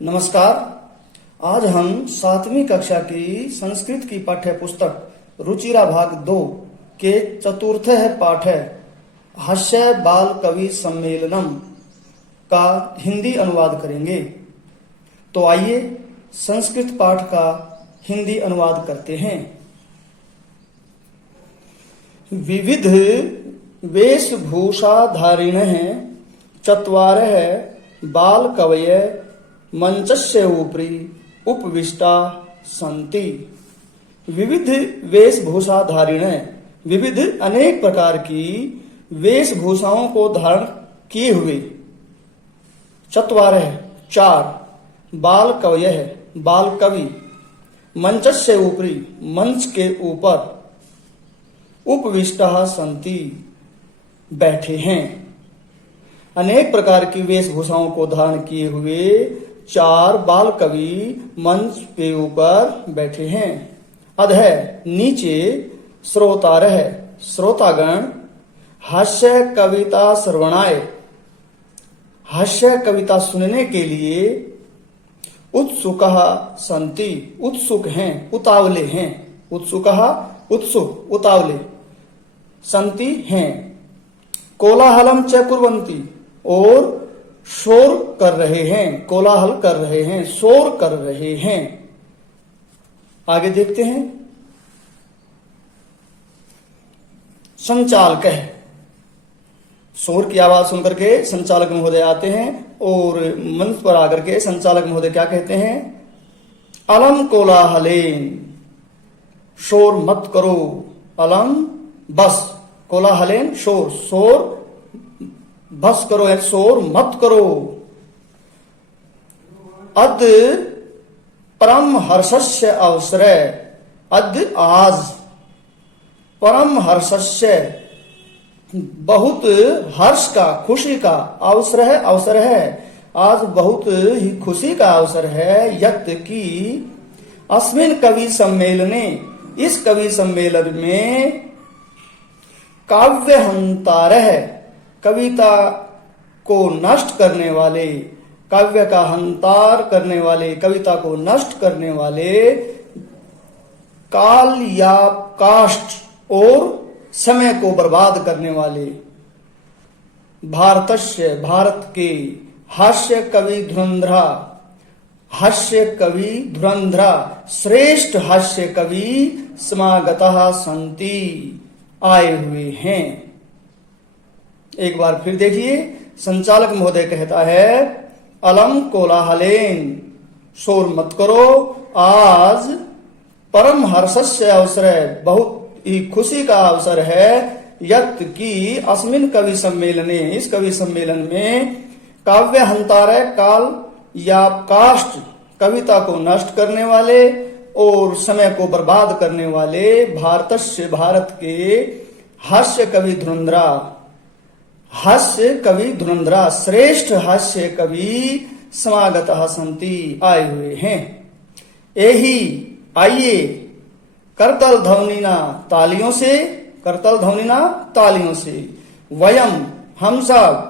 नमस्कार। आज हम 7वीं कक्षा की संस्कृत की पाठ्य पुस्तक रुचिरा भाग 2 के चतुर्थ पाठ हास्य बाल कवि सम्मेलनम का हिंदी अनुवाद करेंगे। तो आइए संस्कृत पाठ का हिंदी अनुवाद करते हैं। विविध वेशभूषाधारिणः चत्वारः बाल कवयः मंचस्य ऊपरी उपविष्टा सन्ति। विविध वेशभूषाधारिण, विविध अनेक प्रकार की वेशभूषाओं को धारण किए हुए, चत्वारः चार, बाल कवयः बाल कवि, मंचस्य ऊपरी मंच के ऊपर, उपविष्टा सन्ति बैठे हैं। अनेक प्रकार की वेशभूषाओं को धारण किए हुए चार बाल कवि मंच के ऊपर बैठे हैं। अधः नीचे श्रोतारः श्रोतागण हास्य कविता श्रवणाय हास्य कविता सुनने के लिए उत्सुकः सन्ति उत्सुक हैं उतावले हैं। उत्सुकः उत्सुक उतावले सन्ति हैं। कोलाहलम च कुर्वन्ति और शोर कर रहे हैं, कोलाहल कर रहे हैं, शोर कर रहे हैं। आगे देखते हैं। संचालक है, शोर की आवाज सुनकर के संचालक महोदय आते हैं और मंच पर आकर के संचालक महोदय क्या कहते हैं? अलम कोलाहलेन, शोर मत करो। अलम बस, कोलाहलेन शोर, शोर बस करो है, शोर मत करो। अद परम हर्षस्य अवसर, अद आज परम हर्षस्य बहुत हर्ष का खुशी का अवसर है, अवसर है आज बहुत ही खुशी का अवसर है। यत की अस्मिन कवि सम्मेलने, इस कवि सम्मेलन में काव्य हंतारः कविता को नष्ट करने वाले, काव्य का हंतार करने वाले, कविता को नष्ट करने वाले, काल या काष्ठ और समय को बर्बाद करने वाले, भारतस्य भारत के, हास्य कवि धुरंधरा, हास्य कवि धुरंधरा, श्रेष्ठ हास्य कवि समागतः सन्ति आए हुए हैं। एक बार फिर देखिए, संचालक महोदय कहता है अलम कोलाहलेन, शोर मत करो, आज परम हर्षस्य अवसर है, बहुत ही खुशी का अवसर है। यत की अस्मिन कवि सम्मेलने, इस कवि सम्मेलन में काव्य हंतारः काल या काष्ठ कविता को नष्ट करने वाले और समय को बर्बाद करने वाले, भारतस्य भारत के, हास्य कवि धुरंधरा, हास्य कवि धुरंधरा, श्रेष्ठ हास्य कवि समागतः सन्ति आए हुए हैं। यही आइए करतल ध्वनिना तालियों से, करतल ध्वनिना तालियों से, वयम हम सब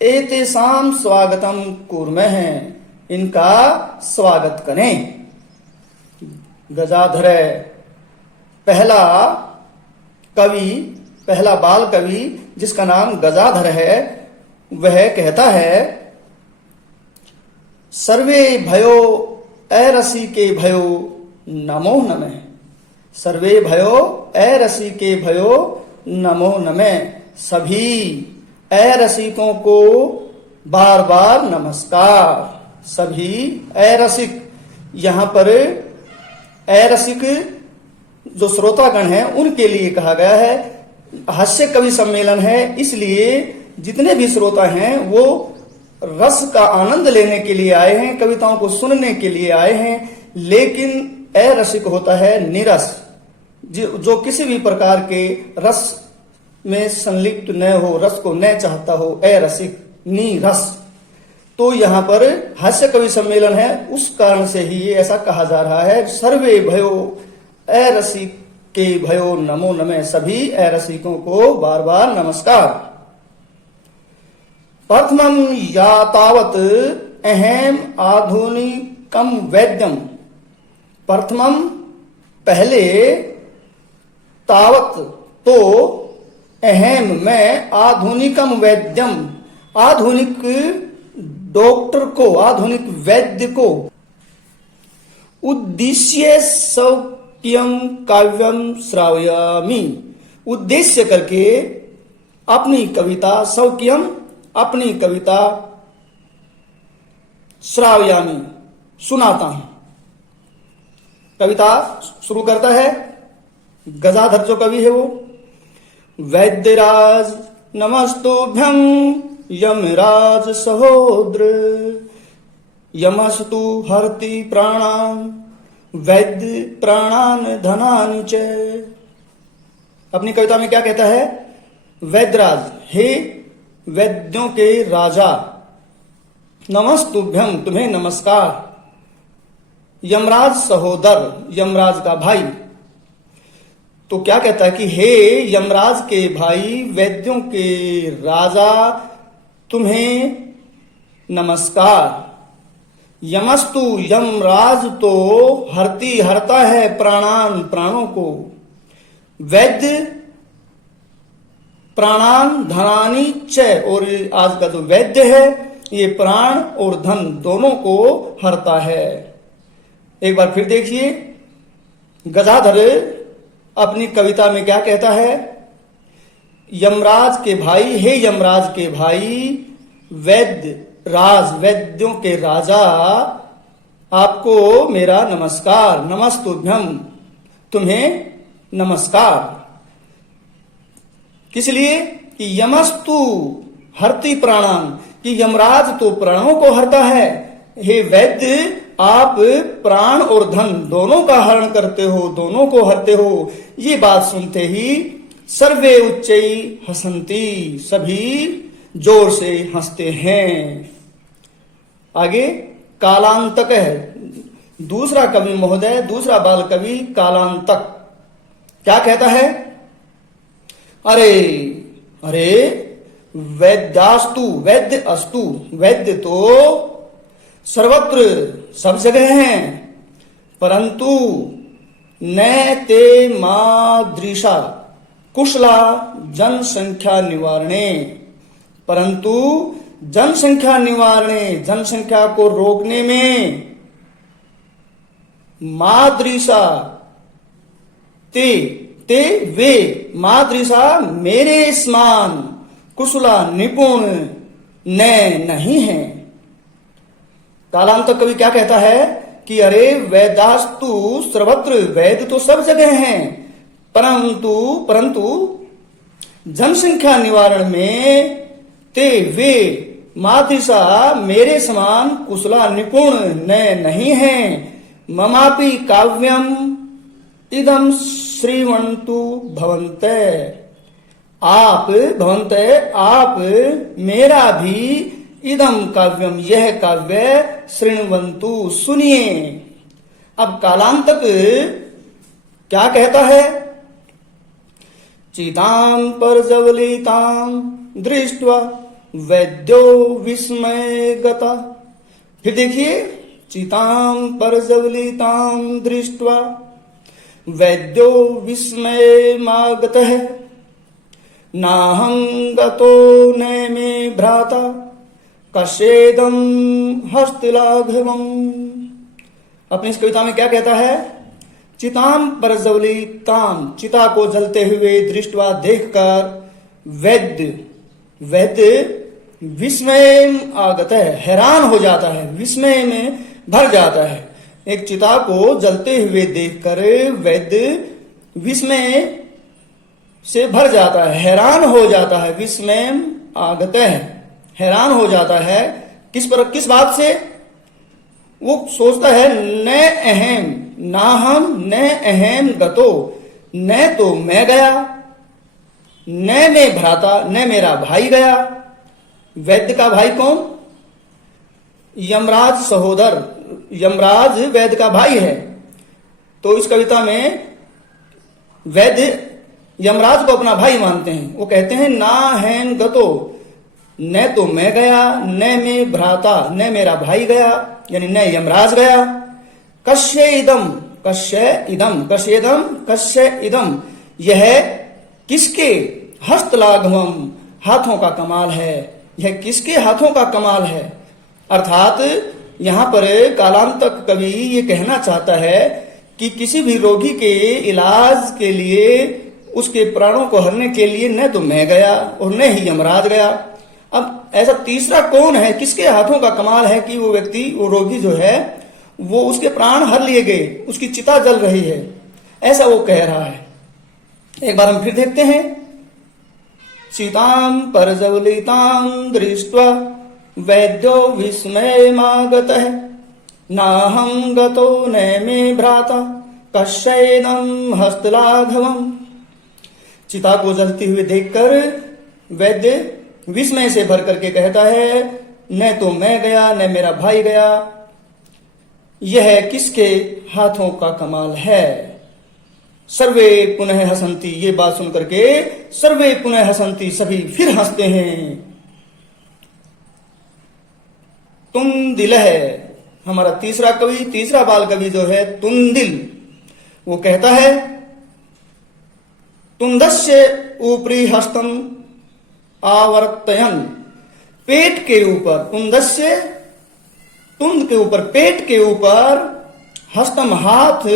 एतेषां स्वागतम कुर्मः, इनका स्वागत करें। गजाधर पहला कवि, पहला बाल कवि जिसका नाम गजाधर है, वह कहता है सर्वे भयो ऐरसी के भयो नमो नमः, सर्वे भयो ऐरसी के भयो नमो नमः, सभी ऐरसिकों को बार बार नमस्कार। सभी ऐरसिक, यहाँ पर ऐरसिक जो श्रोतागण हैं उनके लिए कहा गया है। हास्य कवि सम्मेलन है, इसलिए जितने भी श्रोता हैं वो रस का आनंद लेने के लिए आए हैं, कविताओं को सुनने के लिए आए हैं। लेकिन अरसिक होता है निरस, जो किसी भी प्रकार के रस में संलिप्त न हो, रस को न चाहता हो, अरसिक नीरस। तो यहाँ पर हास्य कवि सम्मेलन है, उस कारण से ही ऐसा कहा जा रहा है। सर्वे भयो अरसिक के भयो नमो नमः, सभी अरसिकों को बार बार नमस्कार। प्रथमं या तावत् अहम आधुनिकम वैद्यम। प्रथमम पहले, तावत तो, अहम मैं, आधुनिकम वैद्यम आधुनिक डॉक्टर को, आधुनिक वैद्य को, उद्देश्य सौक्यम काव्यम श्रावयामि, उद्देश्य करके अपनी कविता, सौक्यम अपनी कविता, श्रावयामि सुनाता हूं। कविता शुरू करता है, गजाधर जो कवि है वो, वैद्यराज नमस्तुभ्यं यमराज सहोदर, यमस्तु हरति प्राणान वैद्य प्राणान धनानि च। अपनी कविता में क्या कहता है? वैद्यराज, हे वैद्यों के राजा, नमस्तुभ्यं तुम्हें नमस्कार, यमराज सहोदर यमराज का भाई। तो क्या कहता है कि हे यमराज के भाई, वैद्यों के राजा, तुम्हें नमस्कार। यमस्तु यमराज तो हरती हरता है प्राणान प्राणों को, वैद्य प्राणान धनानि च, और आज का जो वैद्य है ये प्राण और धन दोनों को हरता है। एक बार फिर देखिए, गजाधर अपनी कविता में क्या कहता है? यमराज के भाई, हे यमराज के भाई, वैद्य राज वैद्यों के राजा, आपको मेरा नमस्कार, नमस्तुभ्यम तुम्हें नमस्कार। किस लिए? कि यमस्तु हरति प्राणान, कि यमराज तो प्राणों को हरता है, हे वैद्य आप प्राण और धन दोनों का हरण करते हो, दोनों को हरते हो। ये बात सुनते ही सर्वे उच्चई हसंती, सभी जोर से हंसते हैं। आगे कालांतक है, दूसरा कवि महोदय, दूसरा बाल कवि कालांतक क्या कहता है? अरे अरे वैद्यास्तु, वैद्य अस्तु, वैद्य तो सर्वत्र सब जगह हैं, परंतु न ते मादृशा कुशला जनसंख्या निवारणे, परंतु जनसंख्या निवारणे, जनसंख्या को रोकने में, मादृशा ते ते वे, मादृशा मेरे समान, कुशला निपुण न नहीं है। कालांतक कवि क्या कहता है कि अरे वैदास्तु सर्वत्र, वैद तो सब जगह हैं, परंतु जनसंख्या निवारण में ते वे मातृषा मेरे समान कुशला निपुण न नहीं है। ममापि काव्यम इदम श्रीवंतु भवन्ते, आप भवन्ते आप मेरा भी, इदम काव्यम यह काव्य, श्रृण्वन्तु सुनिए। अब कालांतक क्या कहता है? चितां परजवलितां दृष्ट्वा वैद्यो विस्मय गता। फिर देखिए, चितां परजवलितां दृष्ट्वा वैद्यो विस्मय मागतः, नाहं गतो न मे भ्राता कशेदम हस्तलाघवम। अपनी इस कविता में क्या कहता है? चिताम परजवलिताम, चिता को जलते हुए दृष्टवा देखकर, वैद्य विस्मय आगत है, हैरान हो जाता है, विस्मय में भर जाता है। एक चिता को जलते हुए देखकर वैद्य विस्मय से भर जाता है, हैरान हो जाता है, विस्मय आगत है, हैरान हो जाता है। किस बात से? वो सोचता है न अहम, ना हम, न अहम गतो, न तो मैं गया, न मैं भ्राता, न मेरा भाई गया। वैद्य का भाई कौन? यमराज सहोदर, यमराज वैद्य का भाई है। तो इस कविता में वैद्य यमराज को अपना भाई मानते हैं। वो कहते हैं ना हैन गतो, न तो मैं गया, न मैं भ्राता, न मेरा भाई गया, यानी न यमराज गया। कश्य इदम, कश्य इदम, कश्य इदम, कश्य इदम, यह किसके हस्तलाघवम, हाथों का कमाल है, यह किसके हाथों का कमाल है। अर्थात यहाँ पर कालांतक कवि ये कहना चाहता है कि किसी भी रोगी के इलाज के लिए, उसके प्राणों को हरने के लिए न तो मैं गया और न ही यमराज गया। अब ऐसा तीसरा कौन है, किसके हाथों का कमाल है कि वो व्यक्ति, वो रोगी जो है, वो उसके प्राण हर लिए गए, उसकी चिता जल रही है, ऐसा वो कह रहा है। एक बार हम फिर देखते हैं। चितां परज्वलितां दृष्ट्वा वैद्यो विस्मयमागतः, नाहं गतो न मे भ्राता कश्येदं हस्तलाघवम्। चिता को जलती हुए देखकर वैद्य विस्मय से भर करके कहता है, न तो मैं गया, न मेरा भाई गया, यह किसके हाथों का कमाल है। सर्वे पुनः हसंती, ये बात सुन करके सर्वे पुनः हसंती, सभी फिर हंसते हैं। तुंदिल है हमारा तीसरा कवि, तीसरा बाल कवि जो है तुंदिल, वो कहता है, तुंदस्य ऊपरी हस्तम आवर्तयन, पेट के ऊपर, तुंदस्य, तुंद के ऊपर, पेट के ऊपर, हस्तम हाथ,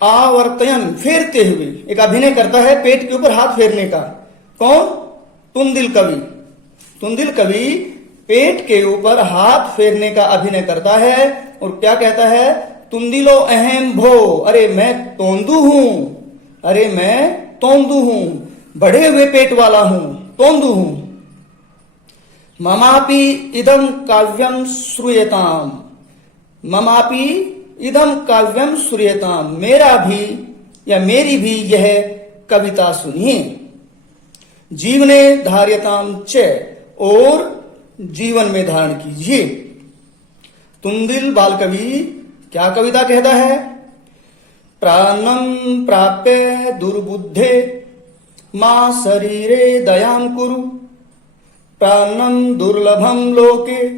आवर्तयन फेरते हुए, एक अभिनय करता है पेट के ऊपर हाथ फेरने का। कौन? तुंदिल कवि। तुंदिल कवि पेट के ऊपर हाथ फेरने का अभिनय करता है और क्या कहता है, तुंदिलो अहम भो, अरे मैं तोंदू हूं, अरे मैं तोंदू हूं, बढ़े हुए पेट वाला हूं, तोंदू हूं। ममापि इदम काव्यम श्रूयताम, ममापि इदम काव्यम श्रूयताम, मेरा भी या मेरी भी यह कविता सुनिए। जीवने धार्यताम च, और जीवन में धारण कीजिए। तुंदिल बाल कवि क्या कविता कहता है, प्राणम प्राप्य दुर्बुद्धे मां शरीरे दयां कुरु, प्राणम दुर्लभम लोके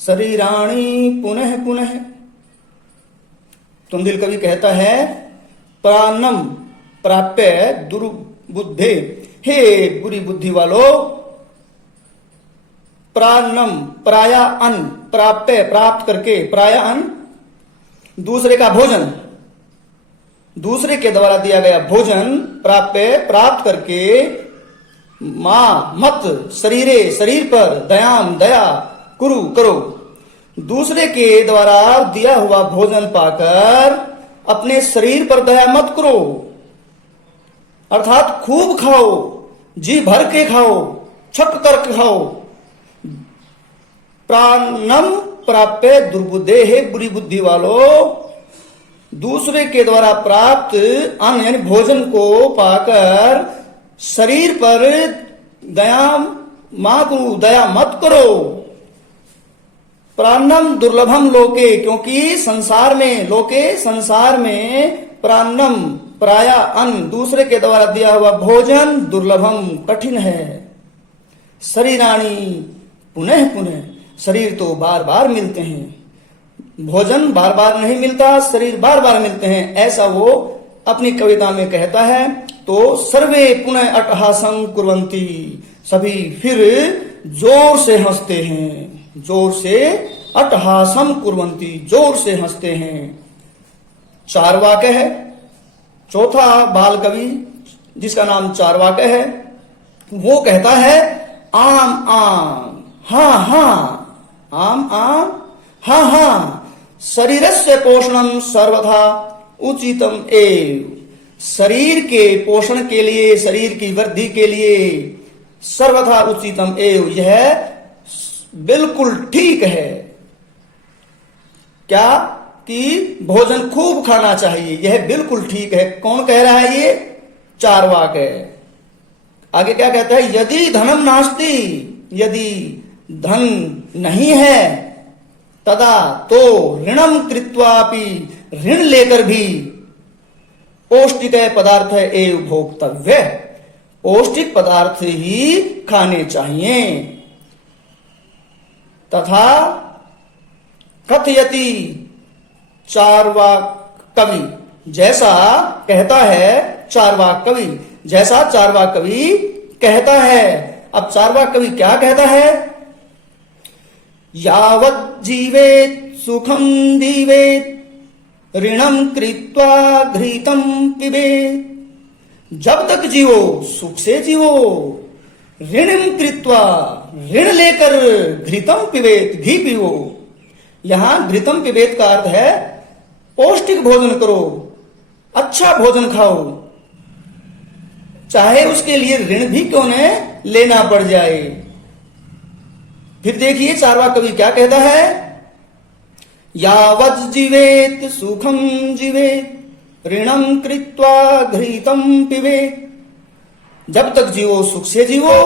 शरीराणि पुनः पुनः। तुंदिल कवि कहता है, प्राणम प्राप्य दुर्बुद्धे, हे बुरी बुद्धि वालों, प्राणम प्राया अन्न, प्राप्य प्राप्त करके, प्राया अन्न दूसरे का भोजन, दूसरे के द्वारा दिया गया भोजन प्राप्य प्राप्त करके, मां मत शरीरे शरीर पर, दयाम दया, कुरु करो, दूसरे के द्वारा दिया हुआ भोजन पाकर अपने शरीर पर दया मत करो। अर्थात खूब खाओ, जी भर के खाओ, छक कर खाओ। प्राणम प्राप्य दुर्बुद्धे, हे बुरी बुद्धि वालों, दूसरे के द्वारा प्राप्त अन्न यानी भोजन को पाकर शरीर पर दया मातु, दया मत करो। प्राणम दुर्लभम लोके, क्योंकि संसार में, लोके संसार में, प्राणम प्राया अन्न, दूसरे के द्वारा दिया हुआ भोजन, दुर्लभम कठिन है। शरीराणी पुनः पुनः, शरीर तो बार बार मिलते हैं, भोजन बार बार नहीं मिलता, शरीर बार बार मिलते हैं, ऐसा वो अपनी कविता में कहता है। तो सर्वे पुनः अट्टहासं कुर्वन्ति, सभी फिर जोर से हंसते हैं, जोर से अट्टहासं कुर्वन्ति, जोर से हंसते हैं। चारवाक है चौथा बाल कवि, जिसका नाम चारवाक है, वो कहता है, आम आम हा हा, आम आम हा हा, शरीरस्य पोषणम सर्वथा उचितम एव, शरीर के पोषण के लिए, शरीर की वृद्धि के लिए सर्वथा उचितम एव, यह बिल्कुल ठीक है। क्या? कि भोजन खूब खाना चाहिए, यह बिल्कुल ठीक है। कौन कह रहा है? ये चारवाक है। आगे क्या कहता है, यदि धनम नास्ति, यदि धन नहीं है, तदा तो ऋणम कृत्वापि, ऋण लेकर भी पौष्टिक पदार्थ एवं भोक्तव्य, पौष्टिक पदार्थ ही खाने चाहिए। तथा कथयति चार्वाक कवि, जैसा कहता है चार्वाक कवि, जैसा चार्वाक कवि कहता है। अब चार्वाक कवि क्या कहता है? यावत् जीवेत सुखम जीवेत ऋणम कृत्वा घृतम पिबेत। जब तक जीवो सुख से जीवो, ऋणम कृत्वा ऋण लेकर घृतम पिबेत घी पियो। यहां घृतम पिबेत का अर्थ है पौष्टिक भोजन करो, अच्छा भोजन खाओ, चाहे उसके लिए ऋण भी क्यों न लेना पड़ जाए। फिर देखिए चार्वाक कवि क्या कहता है? यावत् जीवेत सुखम जीवेत ऋणम कृत्वा घृतम पिबेत। जब तक जीवो सुख से जीवो,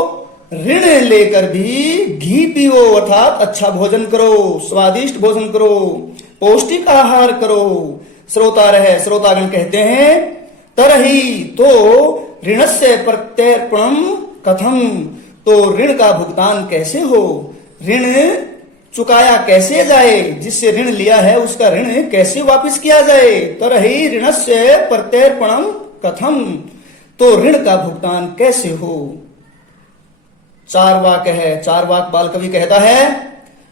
ऋण लेकर भी घी पियो, अर्थात अच्छा भोजन करो, स्वादिष्ट भोजन करो, पौष्टिक आहार करो। श्रोतागण कहते हैं तरही तो ऋणस्य प्रत्यर्पणम कथम। तो ऋण का भुगतान कैसे हो, ऋण चुकाया कैसे जाए, जिससे ऋण लिया है उसका ऋण कैसे वापस किया जाए। तरही ऋणस्य प्रत्यर्पणम कथम, तो ऋण का भुगतान कैसे हो। चार्वाक है, चार्वाक बाल कवि कहता है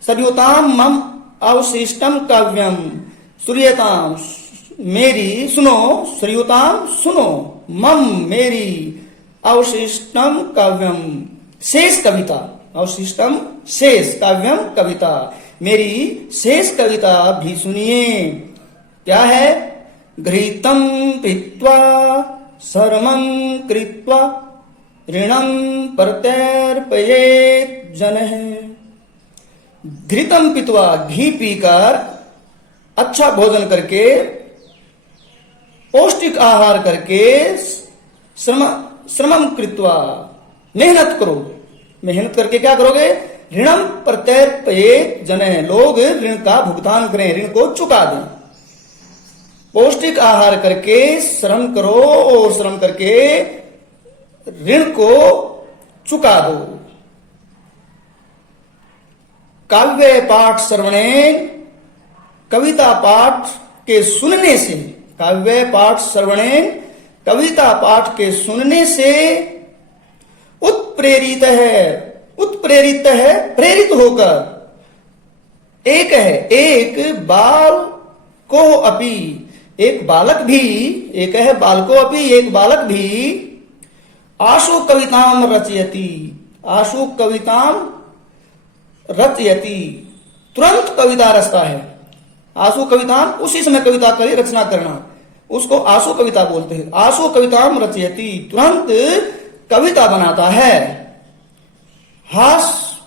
सरयुताम मम अवशिष्टम काव्यम। सूर्यताम मेरी सुनो, सरयुताम सुनो, मम मेरी अवशिष्टम काव्यम शेष कविता, अवशिष्टम शेष काव्यम कविता, मेरी शेष कविता भी सुनिए। क्या है? घृतम पीत्वा शर्मं कृत्वा ऋणम प्रत्यर्पयेत जनः। घृतम पीत्वा घी पीकर, अच्छा भोजन करके, पौष्टिक आहार करके, श्रमम कृत्वा मेहनत करो। मेहनत करके क्या करोगे? ऋणम प्रत्यर्पयेत जनः, लोग ऋण का भुगतान करें, ऋण को चुका दें। पौष्टिक आहार करके श्रम करो और श्रम करके ऋण को चुका दो। काव्य पाठ श्रवणेन, कविता पाठ के सुनने से, काव्य पाठ श्रवणेन कविता पाठ के सुनने से उत्प्रेरित है प्रेरित होकर। एक है एक बाल को अपि, एक बालक भी, एक है बालको अपि, एक बालक भी आशु कविताम रचयति, आशु कविताम रचयति, तुरंत कविता रचता है। आशु कविताम उसी समय कविता की रचना करना, उसको आशु कविता बोलते हैं। आशु कविताम रचयति, तुरंत कविता बनाता है। हास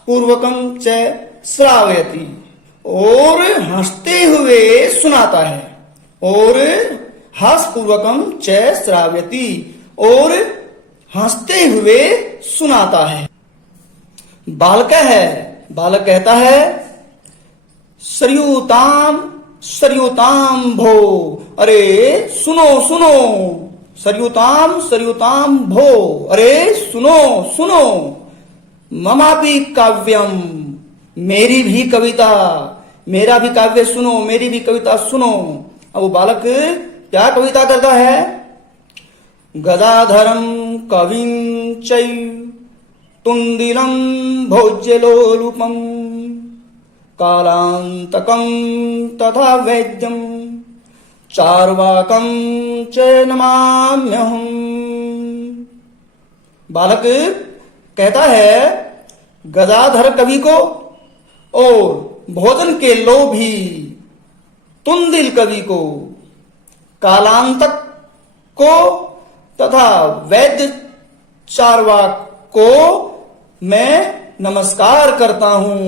पूर्वकम च श्रावयति, और हंसते हुए सुनाता है। और हास्यपूर्वकम च श्राव्यति, और हंसते हुए सुनाता है। बालक है, बालक कहता है सरयुताम सरयुताम भो, अरे सुनो सुनो, सरयुताम सरयुताम भो, अरे सुनो सुनो, ममापि काव्यम, मेरी भी कविता, मेरा भी काव्य सुनो, मेरी भी कविता सुनो। अब वो बालक क्या कविता करता है? गदाधरम कविं चैव तुंदिलम भोज्यलोलुपम कालांतकम तथा वैद्यम चार्वाकम च नमाम्यहम्। बालक कहता है गदाधर कवि को और भोजन के लोभी तुंदिल कवि को, कालांतक को तथा वैद्य चार्वाक को मैं नमस्कार करता हूं।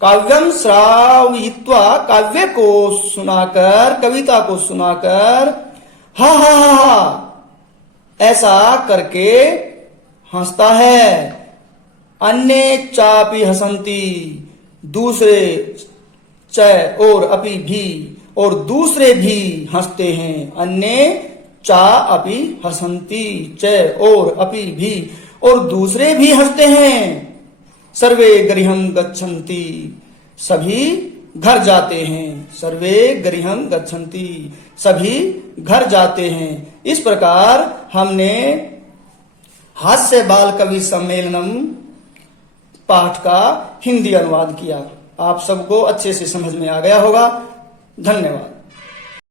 काव्यम श्रावयित्वा, काव्य को सुनाकर, कविता को सुनाकर, हा हा हा हा ऐसा करके हंसता है। अन्य चापि हसंती, दूसरे च और अपि भी, और दूसरे भी हंसते हैं। अन्य चा अपि हसंती, च और अपि भी, और दूसरे भी हंसते हैं। सर्वे गृहं गच्छन्ति, सभी घर जाते हैं। सर्वे गृहं गच्छन्ति, सभी घर जाते हैं। इस प्रकार हमने हास्य बाल कवि सम्मेलनम पाठ का हिंदी अनुवाद किया। आप सबको अच्छे से समझ में आ गया होगा। धन्यवाद।